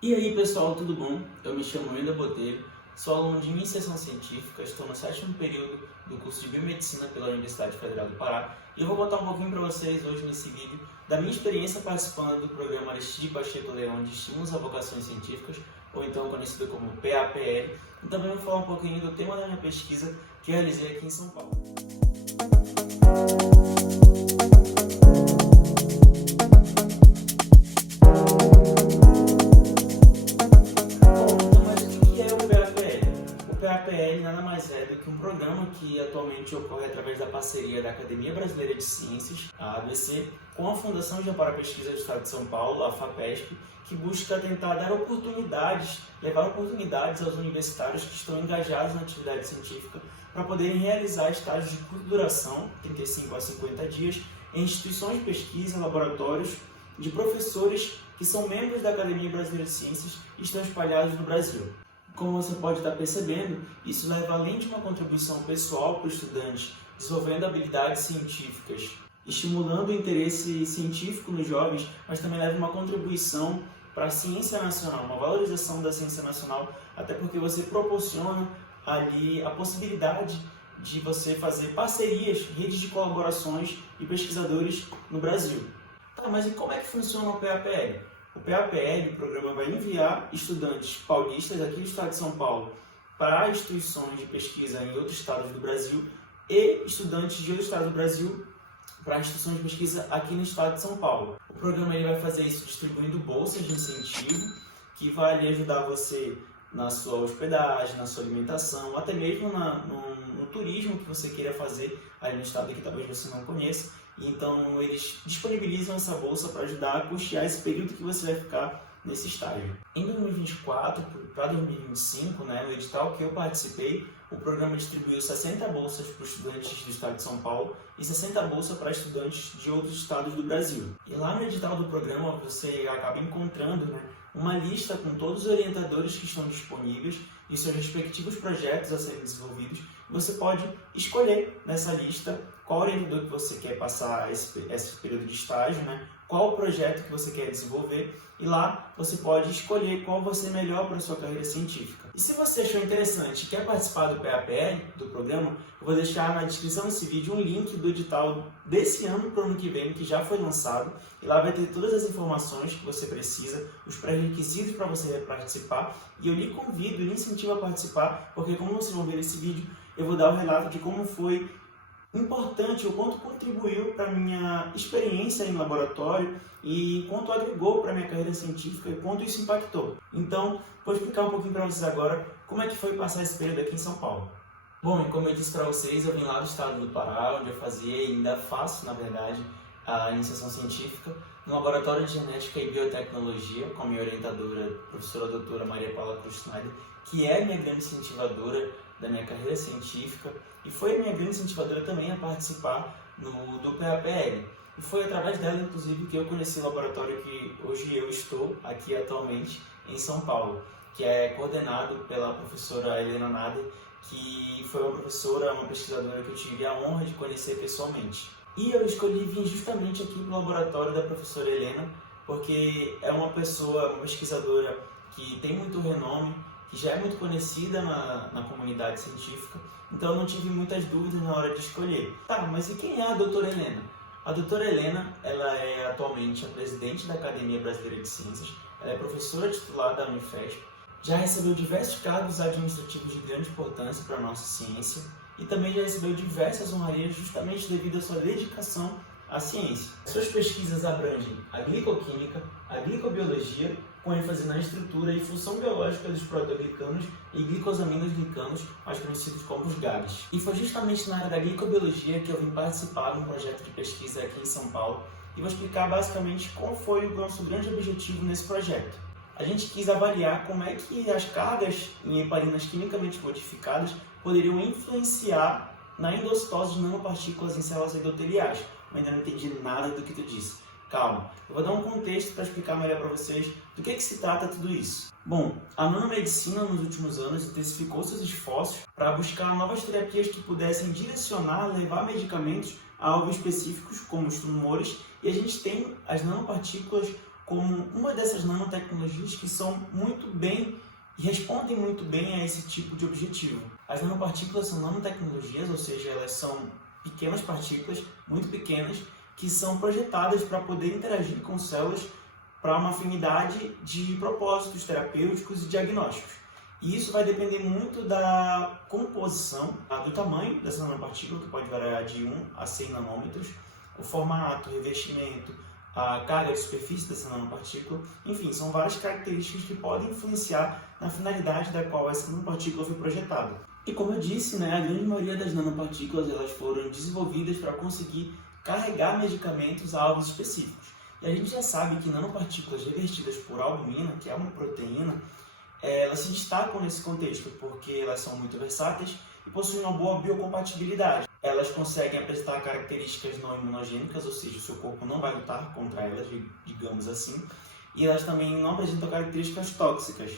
E aí pessoal, tudo bom? Eu me chamo Wendel Botelho, sou aluno de Iniciação Científica, estou no 7º período do curso de Biomedicina pela Universidade Federal do Pará e eu vou contar um pouquinho para vocês hoje nesse vídeo da minha experiência participando do programa Aristide Pacheco Leão de Estímulos a Vocações Científicas, ou então conhecido como PAPL, e também vou falar um pouquinho do tema da minha pesquisa que realizei aqui em São Paulo. O PAPL nada mais é do que um programa que atualmente ocorre através da parceria da Academia Brasileira de Ciências, a ABC, com a Fundação de Amparo à Pesquisa do Estado de São Paulo, a FAPESP, que busca tentar dar levar oportunidades aos universitários que estão engajados na atividade científica para poderem realizar estágios de curta duração, 35 a 50 dias, em instituições de pesquisa, laboratórios, de professores que são membros da Academia Brasileira de Ciências e estão espalhados no Brasil. Como você pode estar percebendo, isso leva além de uma contribuição pessoal para o estudante, desenvolvendo habilidades científicas, estimulando o interesse científico nos jovens, mas também leva uma contribuição para a ciência nacional, uma valorização da ciência nacional, até porque você proporciona ali a possibilidade de você fazer parcerias, redes de colaborações e pesquisadores no Brasil. Tá, mas e como é que funciona o PAPL? O PAPL, o programa, vai enviar estudantes paulistas aqui do estado de São Paulo para instituições de pesquisa em outros estados do Brasil e estudantes de outros estados do Brasil para instituições de pesquisa aqui no estado de São Paulo. O programa ele vai fazer isso distribuindo bolsas de incentivo que vai lhe ajudar você na sua hospedagem, na sua alimentação, até mesmo no turismo que você queira fazer aí no estado que talvez você não conheça. Então, eles disponibilizam essa bolsa para ajudar a custear esse período que você vai ficar nesse estágio. Em 2024 para 2025, no edital que eu participei, o programa distribuiu 60 bolsas para estudantes do estado de São Paulo e 60 bolsas para estudantes de outros estados do Brasil. E lá no edital do programa você acaba encontrando uma lista com todos os orientadores que estão disponíveis e seus respectivos projetos a serem desenvolvidos. Você pode escolher nessa lista qual orientador que você quer passar esse período de estágio, qual o projeto que você quer desenvolver, e lá você pode escolher qual vai ser melhor para a sua carreira científica. E se você achou interessante e quer participar do PAPL, do programa, eu vou deixar na descrição desse vídeo um link do edital desse ano para o ano que vem, que já foi lançado, e lá vai ter todas as informações que você precisa, os pré-requisitos para você participar, e eu lhe convido, lhe incentivo a participar, porque como vocês vão ver nesse vídeo, eu vou dar um relato de como foi importante, o quanto contribuiu para a minha experiência em laboratório e quanto agregou para a minha carreira científica e quanto isso impactou. Então, vou explicar um pouquinho para vocês agora como é que foi passar esse período aqui em São Paulo. Bom, e como eu disse para vocês, eu vim lá do estado do Pará, onde eu fazia e ainda faço, na verdade, a iniciação científica no Laboratório de Genética e Biotecnologia, com a minha orientadora, professora doutora Maria Paula Cruz Schneider, que é minha grande incentivadora da minha carreira científica e foi a minha grande incentivadora também a participar do PAPL. E foi através dela, inclusive, que eu conheci o laboratório que hoje eu estou aqui atualmente em São Paulo, que é coordenado pela professora Helena Nader, que foi uma professora, uma pesquisadora que eu tive a honra de conhecer pessoalmente. E eu escolhi vir justamente aqui no laboratório da professora Helena, porque é uma pessoa, uma pesquisadora que tem muito renome, que já é muito conhecida na comunidade científica, então eu não tive muitas dúvidas na hora de escolher. Tá, mas e quem é a doutora Helena? A doutora Helena, ela é atualmente a presidente da Academia Brasileira de Ciências, ela é professora titular da Unifesp, já recebeu diversos cargos administrativos de grande importância para a nossa ciência e também já recebeu diversas honrarias justamente devido à sua dedicação à ciência. Suas pesquisas abrangem a glicoquímica, a glicobiologia, com ênfase na estrutura e função biológica dos proteoglicanos e glicosaminos glicanos, mais conhecidos como os GAGs. E foi justamente na área da glicobiologia que eu vim participar de um projeto de pesquisa aqui em São Paulo e vou explicar basicamente qual foi o nosso grande objetivo nesse projeto. A gente quis avaliar como é que as cargas em heparinas quimicamente modificadas poderiam influenciar na endocitose de nanopartículas em células endoteliais. Eu ainda não entendi nada do que tu disse. Calma, eu vou dar um contexto para explicar melhor para vocês do que se trata tudo isso. Bom, a nanomedicina nos últimos anos intensificou seus esforços para buscar novas terapias que pudessem direcionar, levar medicamentos a alvos específicos, como os tumores, e a gente tem as nanopartículas como uma dessas nanotecnologias que são muito bem e respondem muito bem a esse tipo de objetivo. As nanopartículas são nanotecnologias, ou seja, elas são pequenas partículas, muito pequenas, que são projetadas para poder interagir com células para uma afinidade de propósitos terapêuticos e diagnósticos. E isso vai depender muito da composição, do tamanho dessa nanopartícula, que pode variar de 1 a 100 nanômetros, o formato, o revestimento, a carga de superfície dessa nanopartícula. Enfim, são várias características que podem influenciar na finalidade da qual essa nanopartícula foi projetada. E como eu disse, a grande maioria das nanopartículas elas foram desenvolvidas para conseguir carregar medicamentos a alvos específicos. E a gente já sabe que nanopartículas revestidas por albumina, que é uma proteína, elas se destacam nesse contexto porque elas são muito versáteis e possuem uma boa biocompatibilidade. Elas conseguem apresentar características não imunogênicas, ou seja, o seu corpo não vai lutar contra elas, digamos assim, e elas também não apresentam características tóxicas.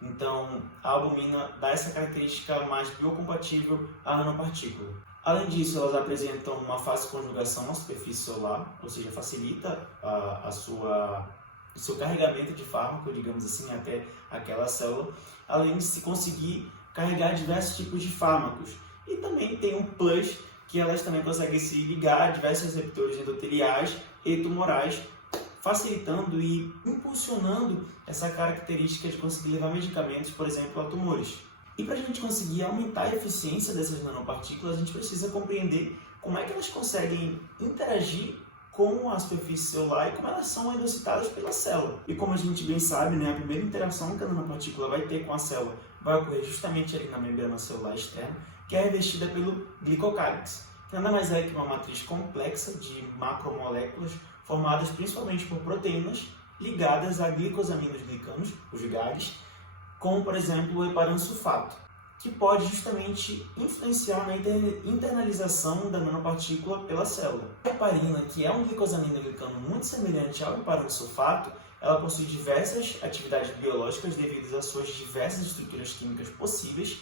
Então, a albumina dá essa característica mais biocompatível à nanopartícula. Além disso, elas apresentam uma fácil conjugação na superfície celular, ou seja, facilita o seu carregamento de fármaco, digamos assim, até aquela célula, além de se conseguir carregar diversos tipos de fármacos. E também tem um plus, que elas também conseguem se ligar a diversos receptores endoteliais e tumorais, facilitando e impulsionando essa característica de conseguir levar medicamentos, por exemplo, a tumores. E para a gente conseguir aumentar a eficiência dessas nanopartículas, a gente precisa compreender como é que elas conseguem interagir com a superfície celular e como elas são endocitadas pela célula. E como a gente bem sabe, a primeira interação que a nanopartícula vai ter com a célula vai ocorrer justamente ali na membrana celular externa, que é revestida pelo glicocálix, que nada mais é que uma matriz complexa de macromoléculas formadas principalmente por proteínas ligadas a glicosaminoglicanos, os GAGs, como, por exemplo, o heparansulfato, que pode justamente influenciar na internalização da nanopartícula pela célula. A heparina, que é um glicosaminoglicano muito semelhante ao heparansulfato, ela possui diversas atividades biológicas devido às suas diversas estruturas químicas possíveis,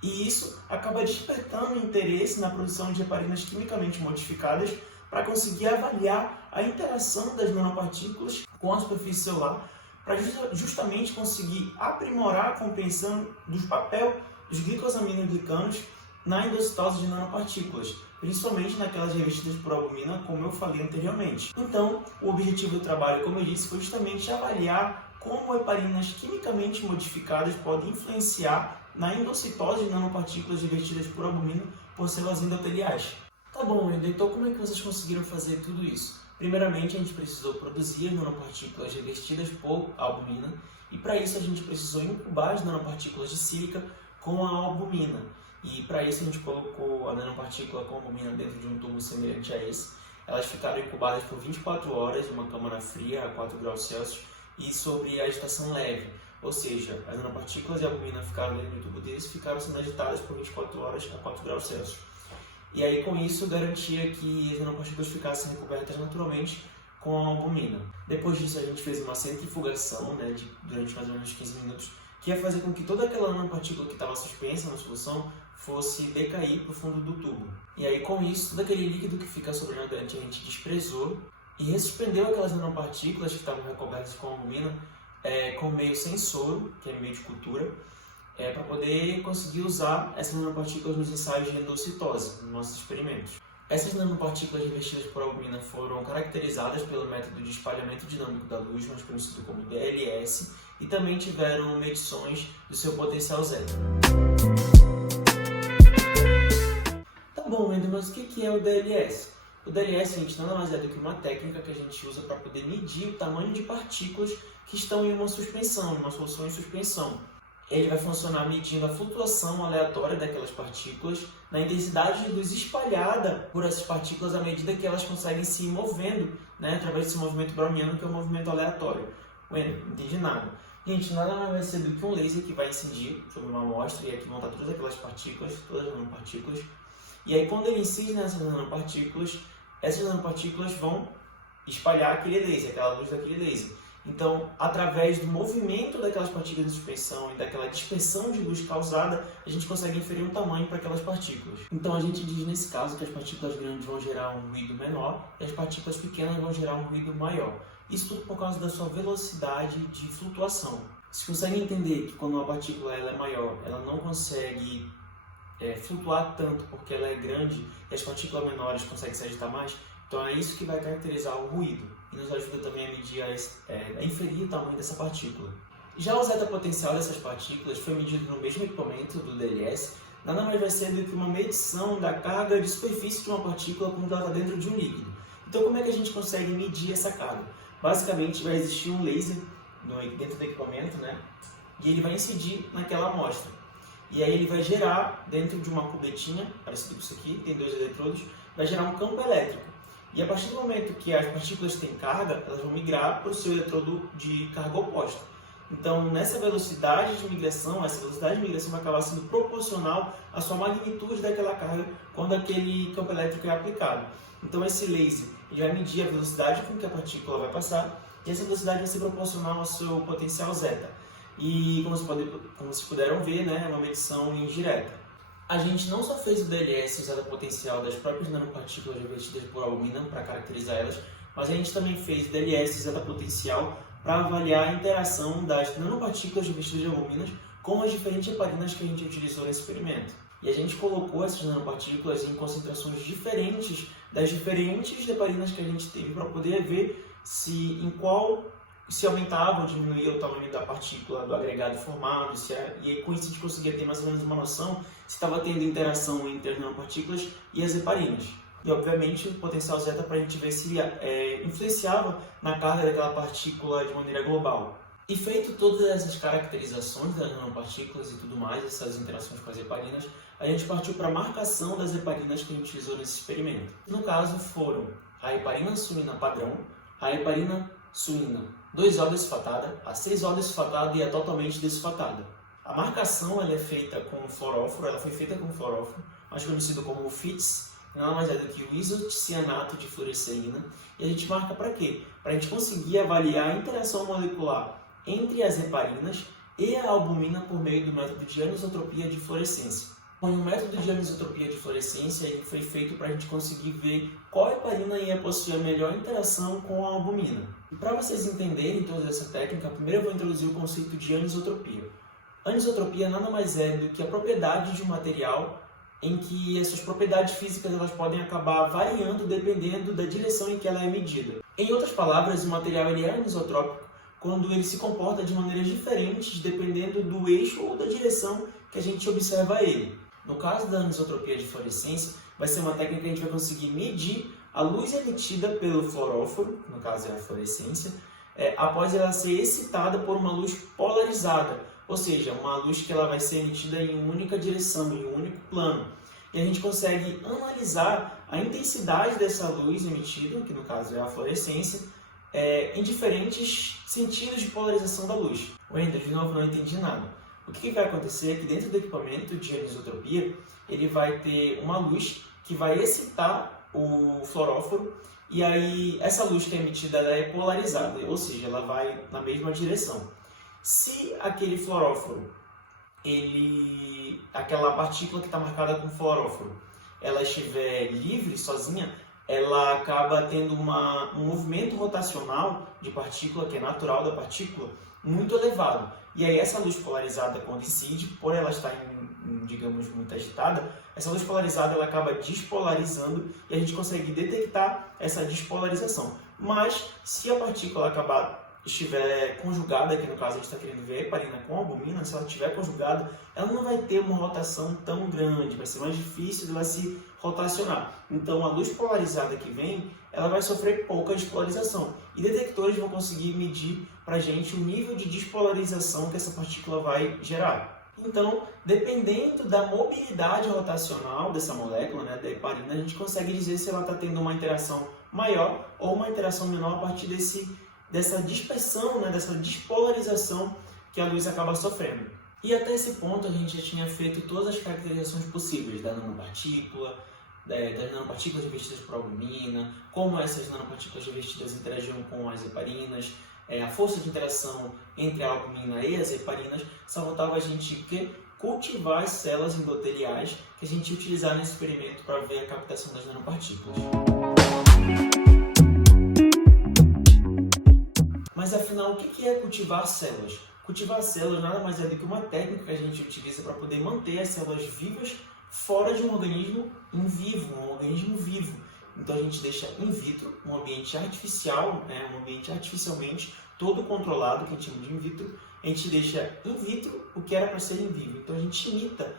e isso acaba despertando interesse na produção de heparinas quimicamente modificadas para conseguir avaliar a interação das nanopartículas com a superfície celular, para justamente conseguir aprimorar a compreensão do papel dos glicosaminoglicanos na endocitose de nanopartículas, principalmente naquelas revestidas por albumina, como eu falei anteriormente. Então, o objetivo do trabalho, como eu disse, foi justamente avaliar como heparinas quimicamente modificadas podem influenciar na endocitose de nanopartículas revestidas por albumina por células endoteliais. Tá bom, então como é que vocês conseguiram fazer tudo isso? Primeiramente, a gente precisou produzir nanopartículas revestidas por albumina, e para isso a gente precisou incubar as nanopartículas de sílica com a albumina. E para isso a gente colocou a nanopartícula com a albumina dentro de um tubo semelhante a esse. Elas ficaram incubadas por 24 horas em uma câmara fria a 4 graus Celsius e sobre agitação leve. Ou seja, as nanopartículas e a albumina ficaram dentro do tubo desse e ficaram sendo agitadas por 24 horas a 4 graus Celsius. E aí, com isso, garantia que as nanopartículas ficassem recobertas naturalmente com a albumina. Depois disso, a gente fez uma centrifugação durante mais ou menos 15 minutos, que ia fazer com que toda aquela nanopartícula que estava suspensa na solução fosse decair para o fundo do tubo. E aí, com isso, todo aquele líquido que fica sobrenadante a gente desprezou e ressuspendeu aquelas nanopartículas que estavam recobertas com a albumina com meio sem soro, que é meio de cultura, para poder conseguir usar essas nanopartículas nos ensaios de endocitose, nos nossos experimentos. Essas nanopartículas revestidas por albumina foram caracterizadas pelo método de espalhamento dinâmico da luz, mais conhecido como DLS, e também tiveram medições do seu potencial zero. Tá bom, Wendel, mas o que é o DLS? O DLS, gente, nada mais é do que uma técnica que a gente usa para poder medir o tamanho de partículas que estão em uma suspensão, uma solução em suspensão. Ele vai funcionar medindo a flutuação aleatória daquelas partículas na intensidade de luz espalhada por essas partículas à medida que elas conseguem se ir movendo, através desse movimento browniano, que é um movimento aleatório. Bueno, não entendi nada. Gente, nada mais vai ser do que um laser que vai incidir sobre uma amostra e aqui vão estar todas aquelas partículas, todas as nanopartículas. E aí, quando ele incide nessas nanopartículas, essas nanopartículas vão espalhar aquele laser, aquela luz daquele laser. Então, através do movimento daquelas partículas em suspensão e daquela dispersão de luz causada, a gente consegue inferir um tamanho para aquelas partículas. Então, a gente diz nesse caso que as partículas grandes vão gerar um ruído menor e as partículas pequenas vão gerar um ruído maior. Isso tudo por causa da sua velocidade de flutuação. Você consegue entender que quando uma partícula ela é maior, ela não consegue flutuar tanto porque ela é grande e as partículas menores conseguem se agitar mais? Então é isso que vai caracterizar o ruído e nos ajuda também a medir, a inferir o tamanho dessa partícula. Já o zeta potencial dessas partículas foi medido no mesmo equipamento do DLS, nada mais vai ser do que uma medição da carga de superfície de uma partícula quando ela está dentro de um líquido. Então como é que a gente consegue medir essa carga? Basicamente vai existir um laser dentro do equipamento, né? E ele vai incidir naquela amostra. E aí ele vai gerar, dentro de uma cubetinha, parecido com isso aqui, tem 2 eletrodos, vai gerar um campo elétrico. E a partir do momento que as partículas têm carga, elas vão migrar para o seu eletrodo de carga oposta. Então, nessa velocidade de migração, essa velocidade de migração vai acabar sendo proporcional à sua magnitude daquela carga quando aquele campo elétrico é aplicado. Então, esse laser ele vai medir a velocidade com que a partícula vai passar e essa velocidade vai ser proporcional ao seu potencial zeta. E, como vocês puderam ver, né, é uma medição indireta. A gente não só fez o DLS, o zeta potencial das próprias nanopartículas revestidas por albumina para caracterizar elas, mas a gente também fez o DLS e zeta potencial para avaliar a interação das nanopartículas revestidas de albuminas com as diferentes heparinas que a gente utilizou nesse experimento. E a gente colocou essas nanopartículas em concentrações diferentes das diferentes heparinas que a gente teve para poder ver se aumentava ou diminuía o tamanho da partícula, do agregado formado, e aí com isso a gente conseguia ter mais ou menos uma noção se estava tendo interação entre as nanopartículas e as heparinas. E obviamente o potencial zeta para a gente ver se influenciava na carga daquela partícula de maneira global. E feito todas essas caracterizações das nanopartículas e tudo mais, essas interações com as heparinas, a gente partiu para a marcação das heparinas que a gente utilizou nesse experimento. No caso foram a heparina suína padrão, a heparina suína 2O desfatada, a 6O desfatada e a totalmente desfatada. A marcação ela é feita com fluoróforo, ela foi feita com fluoróforo, mais conhecido como FITS, nada mais é do que o isocianato de fluoresceína. E a gente marca para quê? Para a gente conseguir avaliar a interação molecular entre as heparinas e a albumina por meio do método de anisotropia de fluorescência. O método de anisotropia de fluorescência ele foi feito para a gente conseguir ver qual heparina ia possuir a melhor interação com a albumina. E para vocês entenderem toda essa técnica, primeiro eu vou introduzir o conceito de anisotropia. Anisotropia nada mais é do que a propriedade de um material em que essas propriedades físicas elas podem acabar variando dependendo da direção em que ela é medida. Em outras palavras, o material ele é anisotrópico quando ele se comporta de maneiras diferentes dependendo do eixo ou da direção que a gente observa ele. No caso da anisotropia de fluorescência, vai ser uma técnica que a gente vai conseguir medir a luz emitida pelo fluoróforo, no caso é a fluorescência, após ela ser excitada por uma luz polarizada, ou seja, uma luz que ela vai ser emitida em uma única direção, em um único plano. E a gente consegue analisar a intensidade dessa luz emitida, que no caso é a fluorescência, em diferentes sentidos de polarização da luz. Wendel, de novo, não entendi nada. O que vai acontecer é que dentro do equipamento de anisotropia, ele vai ter uma luz que vai excitar o fluoróforo e aí essa luz que é emitida ela é polarizada, ou seja, ela vai na mesma direção. Se aquele fluoróforo, aquela partícula que está marcada com fluoróforo, ela estiver livre, sozinha, ela acaba tendo um movimento rotacional de partícula, que é natural da partícula, muito elevado. E aí essa luz polarizada, quando incide, por ela estar digamos, muito agitada, essa luz polarizada ela acaba despolarizando e a gente consegue detectar essa despolarização. Mas se a partícula estiver conjugada, que no caso a gente está querendo ver a heparina com a albumina, se ela estiver conjugada, ela não vai ter uma rotação tão grande, vai ser mais difícil de ela se rotacionar. Então a luz polarizada que vem, ela vai sofrer pouca despolarização. E detectores vão conseguir medir para a gente o nível de despolarização que essa partícula vai gerar. Então, dependendo da mobilidade rotacional dessa molécula, né, da heparina, a gente consegue dizer se ela está tendo uma interação maior ou uma interação menor a partir dessa dispersão, né, dessa despolarização que a luz acaba sofrendo. E até esse ponto a gente já tinha feito todas as caracterizações possíveis da nanopartícula, das nanopartículas revestidas por albumina, como essas nanopartículas revestidas interagiam com as heparinas, a força de interação entre a albumina e as heparinas. Só faltava a gente cultivar as células endoteliais que a gente ia utilizar nesse experimento para ver a captação das nanopartículas. Mas afinal, o que é cultivar células? Cultivar células nada mais é do que uma técnica que a gente utiliza para poder manter as células vivas fora de um organismo em vivo, um organismo vivo. Então a gente deixa in vitro, um ambiente artificial, um ambiente artificialmente todo controlado, que a gente chama de in vitro, a gente deixa in vitro o que era para ser em vivo. Então a gente imita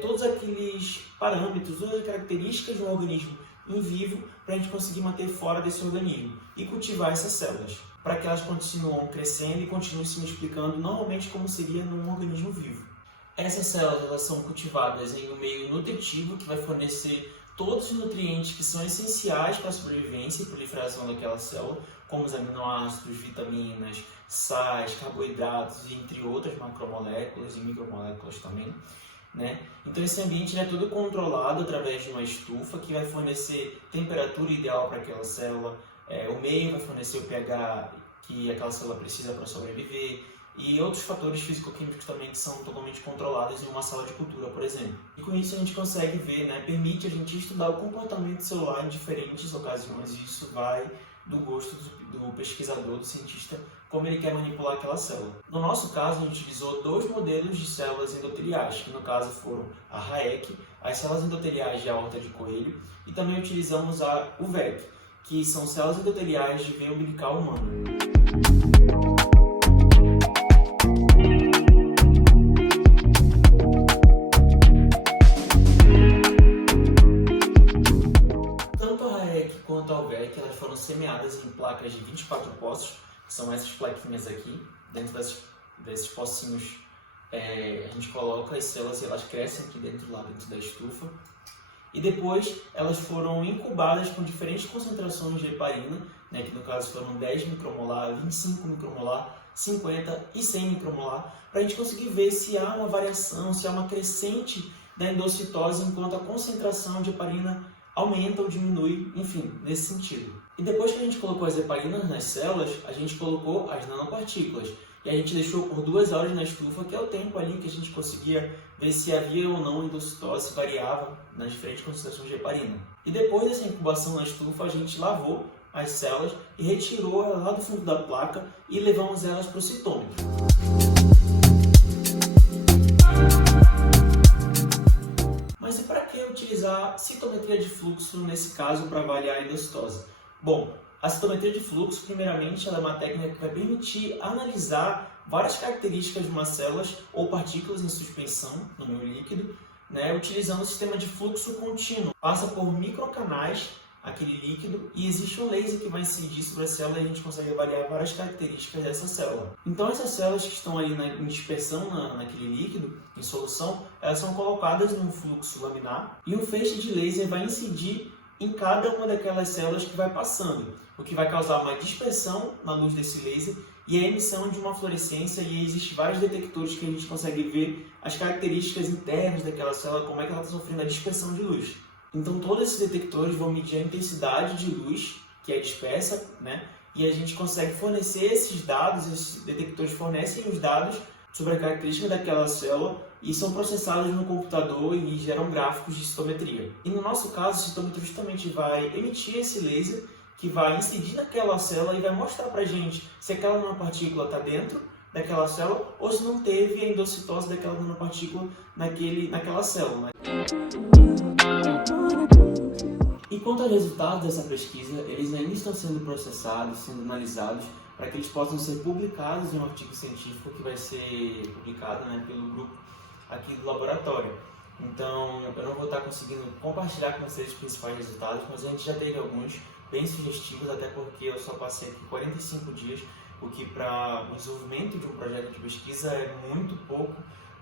todos aqueles parâmetros, todas as características de um organismo em vivo para a gente conseguir manter fora desse organismo e cultivar essas células, para que elas continuem crescendo e continuem se multiplicando normalmente como seria num organismo vivo. Essas células elas são cultivadas em um meio nutritivo que vai fornecer todos os nutrientes que são essenciais para a sobrevivência e proliferação daquela célula, como os aminoácidos, vitaminas, sais, carboidratos, entre outras macromoléculas e micromoléculas também. Então esse ambiente é todo controlado através de uma estufa que vai fornecer temperatura ideal para aquela célula, o meio vai fornecer o pH que aquela célula precisa para sobreviver e outros fatores físico-químicos também que são totalmente controlados em uma sala de cultura, por exemplo. E com isso a gente consegue ver, permite a gente estudar o comportamento celular em diferentes ocasiões e isso vai do gosto do pesquisador, do cientista, como ele quer manipular aquela célula. No nosso caso, a gente utilizou 2 modelos de células endoteliais, que no caso foram a RAEC, as células endoteliais de aorta de coelho, e também utilizamos a UVEC, que são células endoteliais de veia umbilical humana. Quanto ao VEC, elas foram semeadas em placas de 24 poços, que são essas plaquinhas aqui. Dentro desses pocinhos a gente coloca as células e elas crescem aqui dentro da estufa. E depois elas foram incubadas com diferentes concentrações de heparina, que no caso foram 10 micromolar, 25 micromolar, 50 e 100 micromolar, para a gente conseguir ver se há uma variação, se há uma crescente da endocitose enquanto a concentração de heparina aumenta ou diminui, enfim, nesse sentido. E depois que a gente colocou as heparinas nas células, a gente colocou as nanopartículas. E a gente deixou por 2 horas na estufa, que é o tempo ali que a gente conseguia ver se havia ou não endocitose, variava nas diferentes concentrações de heparina. E depois dessa incubação na estufa, a gente lavou as células e retirou elas lá do fundo da placa e levamos elas para o citômetro. Mas e para que utilizar citometria de fluxo nesse caso para avaliar a endocitose? Bom, a citometria de fluxo, primeiramente, ela é uma técnica que vai permitir analisar várias características de uma célula ou partículas em suspensão no meio líquido, utilizando o sistema de fluxo contínuo. Passa por microcanais aquele líquido e existe um laser que vai incidir sobre a célula e a gente consegue avaliar várias características dessa célula. Então essas células que estão ali em dispersão naquele líquido, em solução, elas são colocadas num fluxo laminar e um feixe de laser vai incidir em cada uma daquelas células que vai passando, o que vai causar uma dispersão na luz desse laser e a emissão de uma fluorescência, e existem vários detectores que a gente consegue ver as características internas daquela célula, como é que ela está sofrendo a dispersão de luz. Então todos esses detectores vão medir a intensidade de luz que é dispersa, e a gente consegue fornecer esses dados, esses detectores fornecem os dados sobre a característica daquela célula e são processados no computador e geram gráficos de citometria. E no nosso caso, o citômetro justamente vai emitir esse laser que vai incidir naquela célula e vai mostrar pra gente se aquela nanopartícula está dentro daquela célula ou se não teve a endocitose daquela nanopartícula naquela célula. E quanto aos resultados dessa pesquisa, eles ainda estão sendo processados, sendo analisados, para que eles possam ser publicados em um artigo científico que vai ser publicado pelo grupo aqui do laboratório. Então, eu não vou estar conseguindo compartilhar com vocês os principais resultados, mas a gente já teve alguns bem sugestivos, até porque eu só passei aqui 45 dias, o que para o desenvolvimento de um projeto de pesquisa é muito pouco,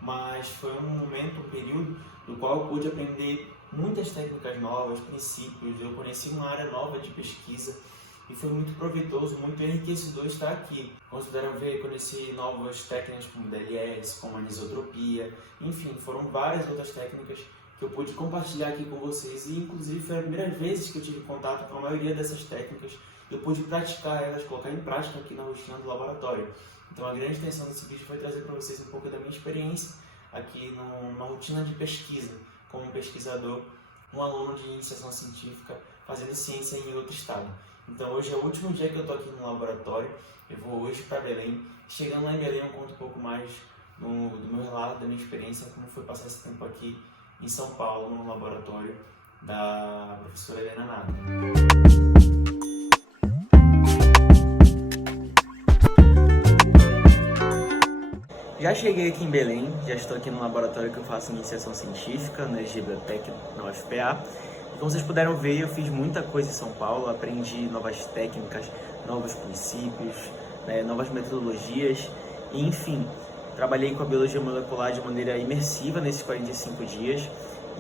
mas foi um período no qual eu pude aprender muitas técnicas novas, princípios, eu conheci uma área nova de pesquisa e foi muito proveitoso, muito enriquecedor estar aqui. Como vocês puderam ver, conheci novas técnicas como DLS, como anisotropia, enfim, foram várias outras técnicas que eu pude compartilhar aqui com vocês e inclusive foi a primeira vez que eu tive contato com a maioria dessas técnicas. Eu pude praticar elas, colocar em prática aqui na rotina do laboratório. Então a grande intenção desse vídeo foi trazer para vocês um pouco da minha experiência aqui numa rotina de pesquisa, como pesquisador, um aluno de iniciação científica fazendo ciência em outro estado. Então hoje é o último dia que eu estou aqui no laboratório. Eu vou hoje para Belém. Chegando lá em Belém eu conto um pouco mais do meu relato, da minha experiência, como foi passar esse tempo aqui em São Paulo, no laboratório da professora Helena Nader. Já cheguei aqui em Belém, já estou aqui no laboratório que eu faço iniciação científica, na EG Biotech, na UFPA. E como vocês puderam ver, eu fiz muita coisa em São Paulo, aprendi novas técnicas, novos princípios, novas metodologias, e, enfim, trabalhei com a biologia molecular de maneira imersiva nesses 45 dias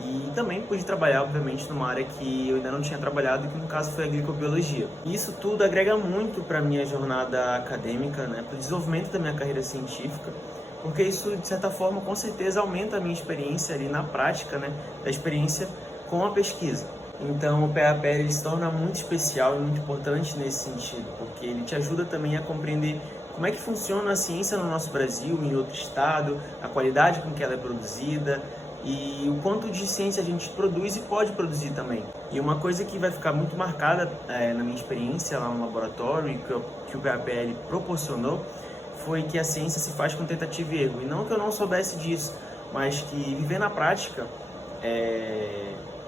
e também pude trabalhar, obviamente, numa área que eu ainda não tinha trabalhado, que no caso foi a glicobiologia. E isso tudo agrega muito para a minha jornada acadêmica, para o desenvolvimento da minha carreira científica, porque isso, de certa forma, com certeza aumenta a minha experiência ali na prática, da experiência com a pesquisa. Então o PAPL ele se torna muito especial e muito importante nesse sentido, porque ele te ajuda também a compreender como é que funciona a ciência no nosso Brasil, em outro estado, a qualidade com que ela é produzida e o quanto de ciência a gente produz e pode produzir também. E uma coisa que vai ficar muito marcada na minha experiência lá no laboratório e que o PAPL proporcionou foi que a ciência se faz com tentativa e erro. E não que eu não soubesse disso, mas que viver na prática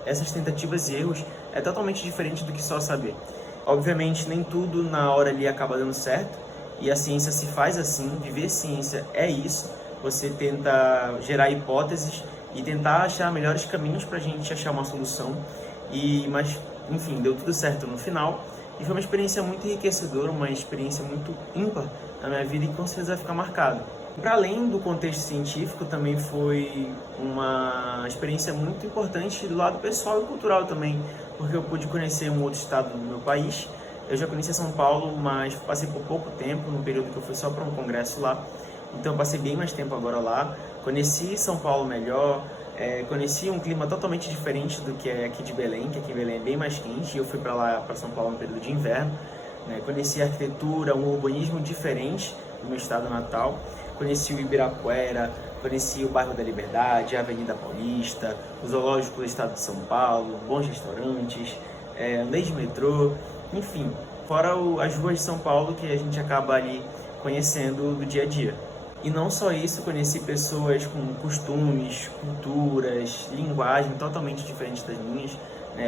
essas tentativas e erros é totalmente diferente do que só saber. Obviamente, nem tudo na hora ali acaba dando certo, e a ciência se faz assim, viver ciência é isso, você tenta gerar hipóteses e tentar achar melhores caminhos para a gente achar uma solução, mas enfim, deu tudo certo no final, e foi uma experiência muito enriquecedora, uma experiência muito ímpar na minha vida e com certeza vai ficar marcada. Para além do contexto científico, também foi uma experiência muito importante do lado pessoal e cultural também, porque eu pude conhecer um outro estado do meu país. Eu já conheci São Paulo, mas passei por pouco tempo, no período que eu fui só para um congresso lá, então eu passei bem mais tempo agora lá. Conheci São Paulo melhor, conheci um clima totalmente diferente do que é aqui de Belém, que aqui em Belém é bem mais quente, e eu fui para lá, para São Paulo no período de inverno. Conheci a arquitetura, um urbanismo diferente do meu estado natal. Conheci o Ibirapuera, conheci o bairro da Liberdade, a Avenida Paulista, o Zoológico do Estado de São Paulo, bons restaurantes, andei de metrô, enfim, fora as ruas de São Paulo que a gente acaba ali conhecendo do dia a dia. E não só isso, conheci pessoas com costumes, culturas, linguagem totalmente diferentes das minhas,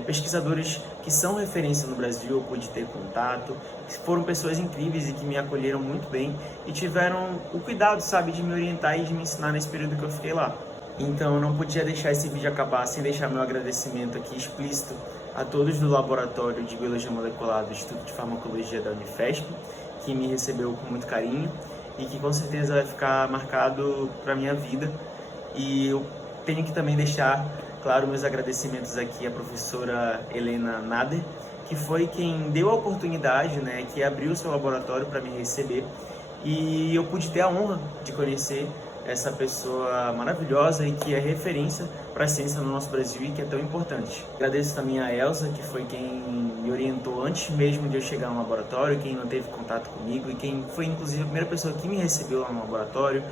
pesquisadores que são referência no Brasil, eu pude ter contato, foram pessoas incríveis e que me acolheram muito bem e tiveram o cuidado, de me orientar e de me ensinar nesse período que eu fiquei lá. Então eu não podia deixar esse vídeo acabar sem deixar meu agradecimento aqui explícito a todos do Laboratório de Biologia Molecular do Instituto de Farmacologia da Unifesp, que me recebeu com muito carinho e que com certeza vai ficar marcado para a minha vida. E eu tenho que também deixar claro, meus agradecimentos aqui à professora Helena Nader, que foi quem deu a oportunidade, que abriu o seu laboratório para me receber, e eu pude ter a honra de conhecer essa pessoa maravilhosa e que é referência para a ciência no nosso Brasil e que é tão importante. Agradeço também a Elsa, que foi quem me orientou antes mesmo de eu chegar no laboratório, quem manteve contato comigo e quem foi inclusive a primeira pessoa que me recebeu lá no laboratório.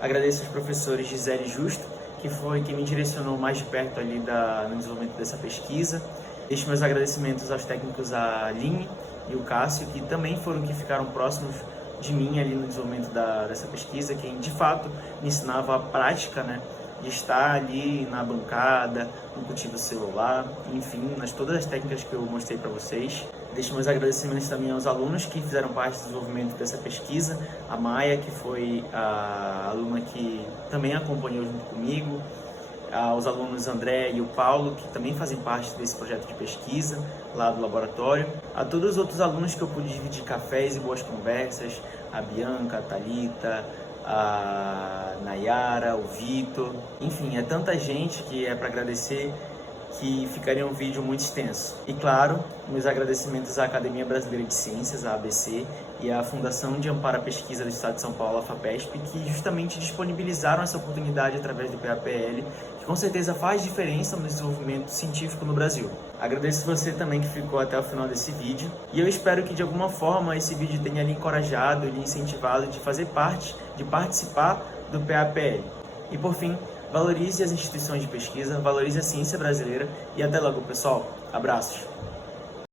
Agradeço aos professores Gisele Justo, que foi quem me direcionou mais de perto ali no desenvolvimento dessa pesquisa. Deixo meus agradecimentos aos técnicos, a Aline e o Cássio, que também foram que ficaram próximos de mim ali no desenvolvimento dessa pesquisa, quem de fato me ensinava a prática, de estar ali na bancada, no cultivo celular, enfim, todas as técnicas que eu mostrei para vocês. Deixo meus agradecimentos também aos alunos que fizeram parte do desenvolvimento dessa pesquisa, a Maia, que foi a aluna que também acompanhou junto comigo, aos alunos André e o Paulo, que também fazem parte desse projeto de pesquisa lá do laboratório, a todos os outros alunos que eu pude dividir cafés e boas conversas, a Bianca, a Thalita, a Nayara, o Vitor, enfim, é tanta gente que é para agradecer que ficaria um vídeo muito extenso. E claro, meus agradecimentos à Academia Brasileira de Ciências, a ABC, e à Fundação de Amparo à Pesquisa do Estado de São Paulo, a FAPESP, que justamente disponibilizaram essa oportunidade através do PAPL, que com certeza faz diferença no desenvolvimento científico no Brasil. Agradeço você também que ficou até o final desse vídeo, e eu espero que de alguma forma esse vídeo tenha lhe encorajado, lhe incentivado de fazer parte, de participar do PAPL. E por fim, valorize as instituições de pesquisa, valorize a ciência brasileira e até logo, pessoal. Abraços!